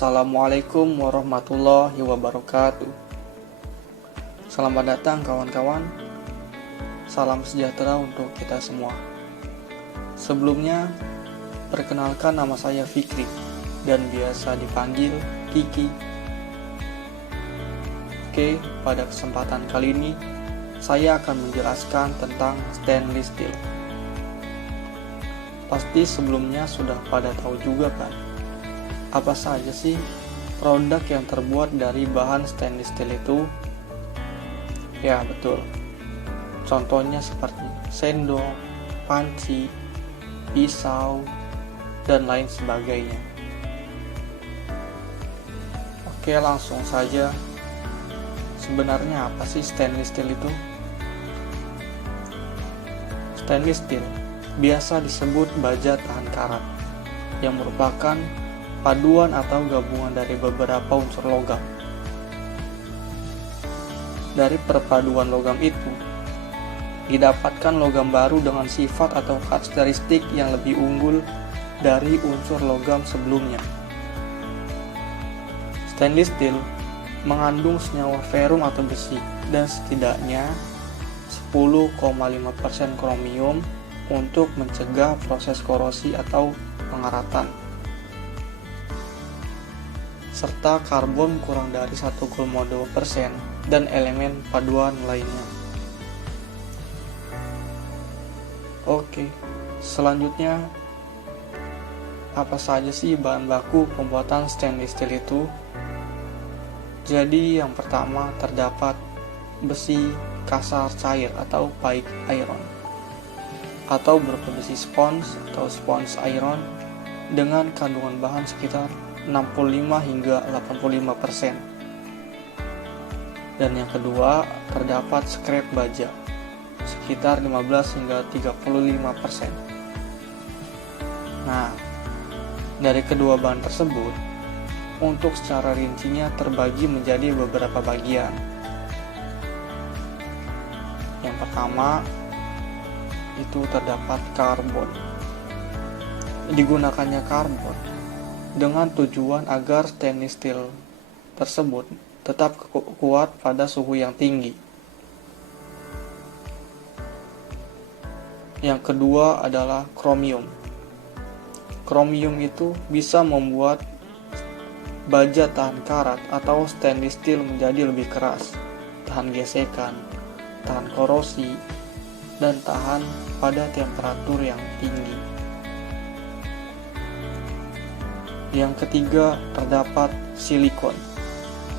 Assalamualaikum warahmatullahi wabarakatuh. Selamat datang kawan-kawan. Salam sejahtera untuk kita semua. Sebelumnya, perkenalkan nama saya Fikri dan biasa dipanggil Kiki. Oke, pada kesempatan kali ini saya akan menjelaskan tentang stainless steel. Pasti sebelumnya sudah pada tahu juga kan? Apa saja sih produk yang terbuat dari bahan stainless steel itu? Ya betul, contohnya seperti sendok, panci, pisau, dan lain sebagainya. Oke, langsung saja. Sebenarnya apa sih stainless steel itu? Stainless steel biasa disebut baja tahan karat, yang merupakan paduan atau gabungan dari beberapa unsur logam. Dari perpaduan logam itu, didapatkan logam baru dengan sifat atau karakteristik yang lebih unggul dari unsur logam sebelumnya. Stainless steel mengandung senyawa ferrum atau besi dan setidaknya 10,5% kromium untuk mencegah proses korosi atau pengeratan, serta karbon kurang dari 1,2% dan elemen paduan lainnya. Oke, selanjutnya apa saja sih bahan baku pembuatan stainless steel itu? Jadi yang pertama terdapat besi kasar cair atau pike iron, atau berupa besi spons atau sponge iron dengan kandungan bahan sekitar 65 hingga 85%. Dan yang kedua, terdapat scrap baja sekitar 15 hingga 35%. Nah, dari kedua bahan tersebut, untuk secara rincinya terbagi menjadi beberapa bagian. Yang pertama, itu terdapat karbon. Digunakannya karbon dengan tujuan agar stainless steel tersebut tetap kuat pada suhu yang tinggi. Yang kedua adalah kromium. Kromium itu bisa membuat baja tahan karat atau stainless steel menjadi lebih keras, tahan gesekan, tahan korosi, dan tahan pada temperatur yang tinggi. Yang ketiga terdapat silikon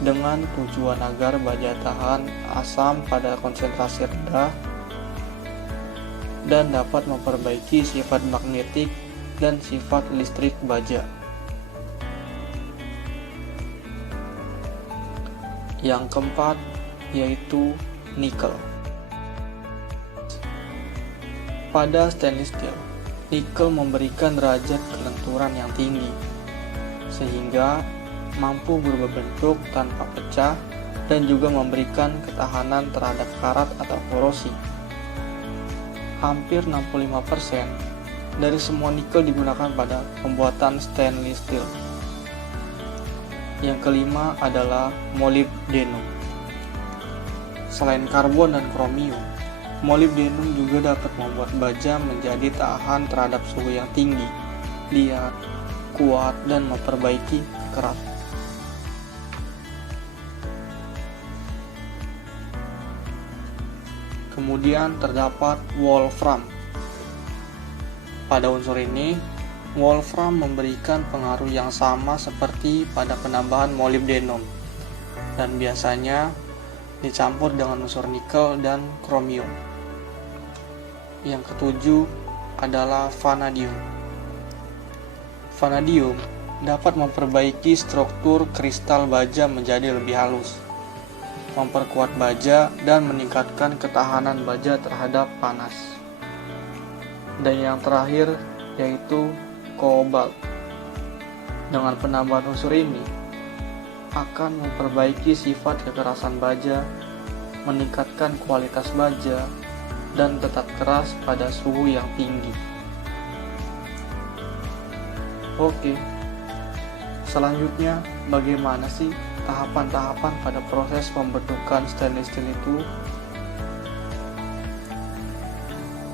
dengan tujuan agar baja tahan asam pada konsentrasi rendah dan dapat memperbaiki sifat magnetik dan sifat listrik baja. Yang keempat yaitu nikel. Pada stainless steel, nikel memberikan derajat kelenturan yang tinggi sehingga mampu berubah bentuk tanpa pecah dan juga memberikan ketahanan terhadap karat atau korosi. Hampir 65% dari semua nikel digunakan pada pembuatan stainless steel. Yang kelima adalah molybdenum. Selain karbon dan kromium, molybdenum juga dapat membuat baja menjadi tahan terhadap suhu yang tinggi, liat, kuat, dan memperbaiki keras. Kemudian terdapat wolfram. Pada unsur ini, wolfram memberikan pengaruh yang sama seperti pada penambahan molybdenum dan biasanya dicampur dengan unsur nikel dan kromium. Yang ketujuh adalah vanadium. Vanadium dapat memperbaiki struktur kristal baja menjadi lebih halus, memperkuat baja, dan meningkatkan ketahanan baja terhadap panas. Dan yang terakhir yaitu kobalt. Dengan penambahan unsur ini akan memperbaiki sifat kekerasan baja, meningkatkan kualitas baja, dan tetap keras pada suhu yang tinggi. Oke, selanjutnya bagaimana sih tahapan-tahapan pada proses pembentukan stainless steel itu?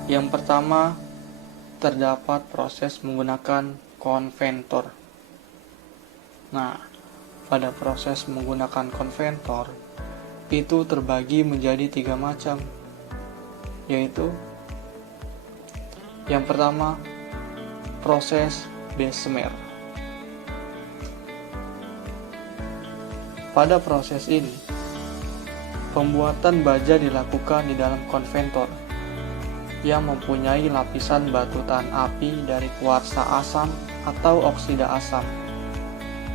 Yang pertama, terdapat proses menggunakan konventor. Nah, pada proses menggunakan konventor itu terbagi menjadi 3 macam, yaitu yang pertama, proses Bessemer. Pada proses ini, pembuatan baja dilakukan di dalam konventor yang mempunyai lapisan batu tahan api dari kuarsa asam atau oksida asam,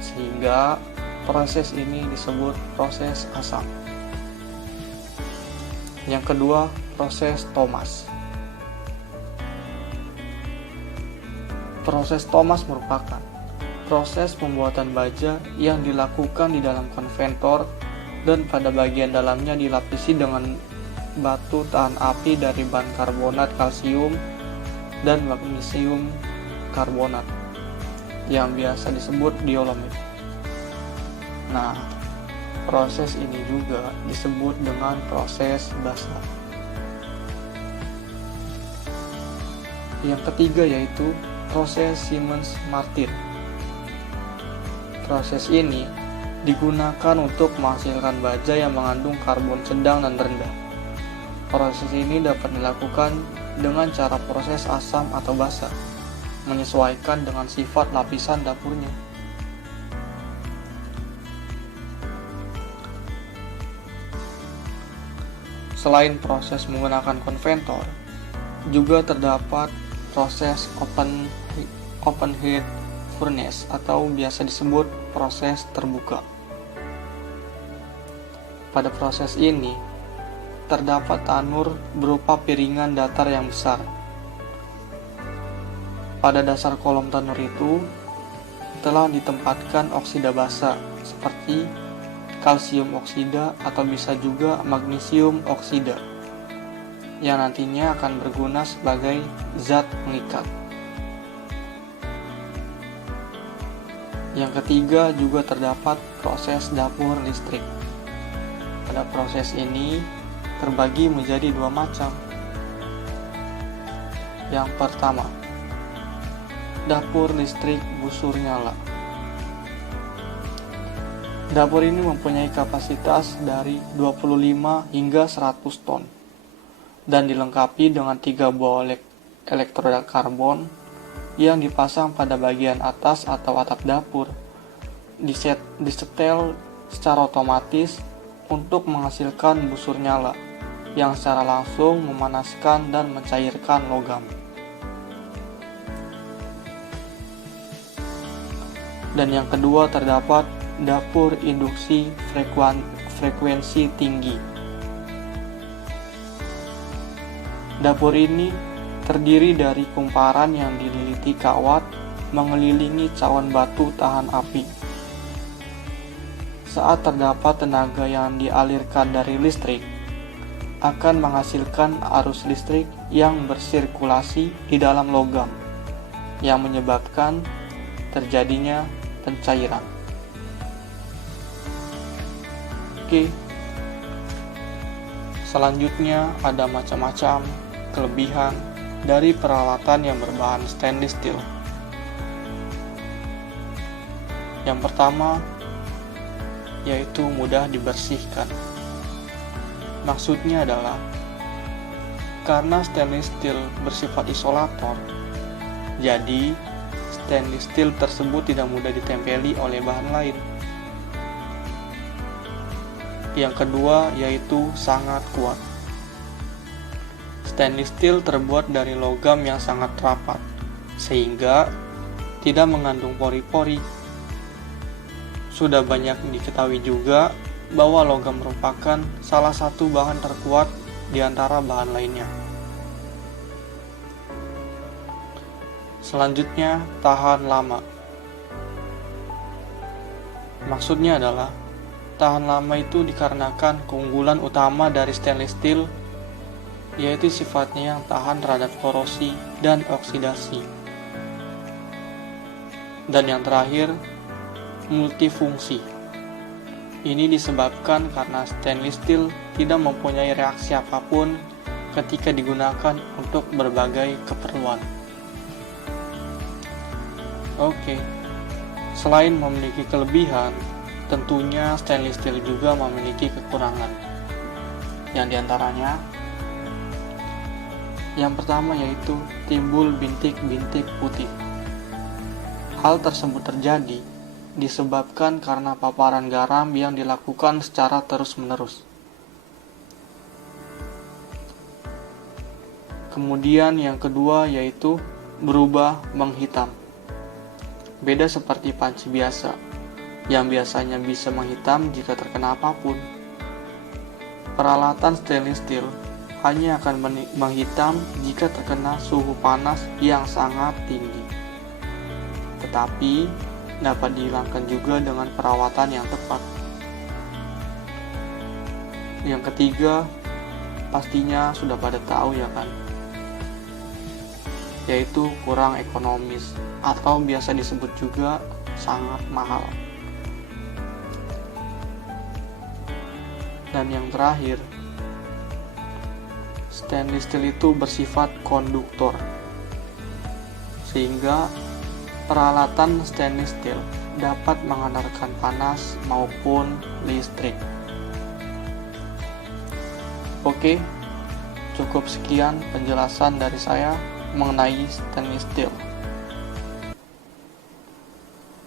sehingga proses ini disebut proses asam. Yang kedua, proses Thomas. Proses Thomas merupakan proses pembuatan baja yang dilakukan di dalam konventor dan pada bagian dalamnya dilapisi dengan batu tahan api dari bahan karbonat kalsium dan magnesium karbonat yang biasa disebut diolomit. Nah, proses ini juga disebut dengan proses basa. Yang ketiga yaitu proses Siemens-Martin. Proses ini digunakan untuk menghasilkan baja yang mengandung karbon sedang dan rendah. Proses ini dapat dilakukan dengan cara proses asam atau basa, menyesuaikan dengan sifat lapisan dapurnya. Selain proses menggunakan konventor, juga terdapat proses open heat furnace atau biasa disebut proses terbuka. Pada proses ini, terdapat tanur berupa piringan datar yang besar. Pada dasar kolom tanur itu telah ditempatkan oksida basa seperti kalsium oksida atau bisa juga magnesium oksida yang nantinya akan berguna sebagai zat pengikat. Yang ketiga juga terdapat proses dapur listrik. Pada proses ini terbagi menjadi 2 macam. Yang pertama, dapur listrik busur nyala. Dapur ini mempunyai kapasitas dari 25 hingga 100 ton dan dilengkapi dengan 3 buah elektroda karbon yang dipasang pada bagian atas atau atap dapur, disetel secara otomatis untuk menghasilkan busur nyala yang secara langsung memanaskan dan mencairkan logam. Dan yang kedua terdapat dapur induksi frekuensi tinggi. Dapur ini terdiri dari kumparan yang dililiti kawat mengelilingi cawan batu tahan api. Saat terdapat tenaga yang dialirkan dari listrik, akan menghasilkan arus listrik yang bersirkulasi di dalam logam, yang menyebabkan terjadinya pencairan. Oke, selanjutnya ada macam-macam kelebihan dari peralatan yang berbahan stainless steel. Yang pertama, yaitu mudah dibersihkan. Maksudnya adalah, karena stainless steel bersifat isolator, jadi stainless steel tersebut tidak mudah ditempeli oleh bahan lain. Yang kedua yaitu sangat kuat. Stainless steel terbuat dari logam yang sangat rapat, sehingga tidak mengandung pori-pori. Sudah banyak diketahui juga bahwa logam merupakan salah satu bahan terkuat di antara bahan lainnya. Selanjutnya, tahan lama. Maksudnya adalah, tahan lama itu dikarenakan keunggulan utama dari stainless steel, yaitu sifatnya yang tahan terhadap korosi dan oksidasi. Dan yang terakhir, multifungsi. Ini disebabkan karena stainless steel tidak mempunyai reaksi apapun ketika digunakan untuk berbagai keperluan. Oke, selain memiliki kelebihan, tentunya stainless steel juga memiliki kekurangan. Yang diantaranya, yang pertama yaitu timbul bintik-bintik putih. Hal tersebut terjadi disebabkan karena paparan garam yang dilakukan secara terus-menerus. Kemudian yang kedua yaitu berubah menghitam. Beda seperti panci biasa, yang biasanya bisa menghitam jika terkena apapun. Peralatan stainless steel hanya akan menghitam jika terkena suhu panas yang sangat tinggi. Tetapi dapat dihilangkan juga dengan perawatan yang tepat. Yang ketiga, pastinya sudah pada tahu ya kan, yaitu kurang ekonomis atau biasa disebut juga sangat mahal. Dan yang terakhir, stainless steel itu bersifat konduktor, sehingga peralatan stainless steel dapat menghantarkan panas maupun listrik. Oke, cukup sekian penjelasan dari saya mengenai stainless steel.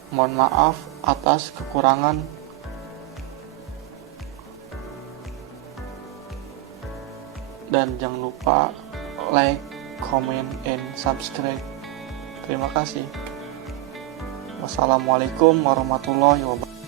Mohon maaf atas kekurangan. Dan jangan lupa like, comment, and subscribe. Terima kasih. Wassalamualaikum warahmatullahi wabarakatuh.